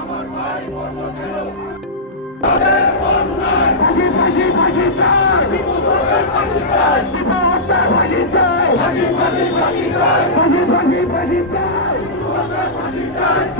আমার ভাই বর্ণ কেন ফাঁসি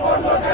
পণ্য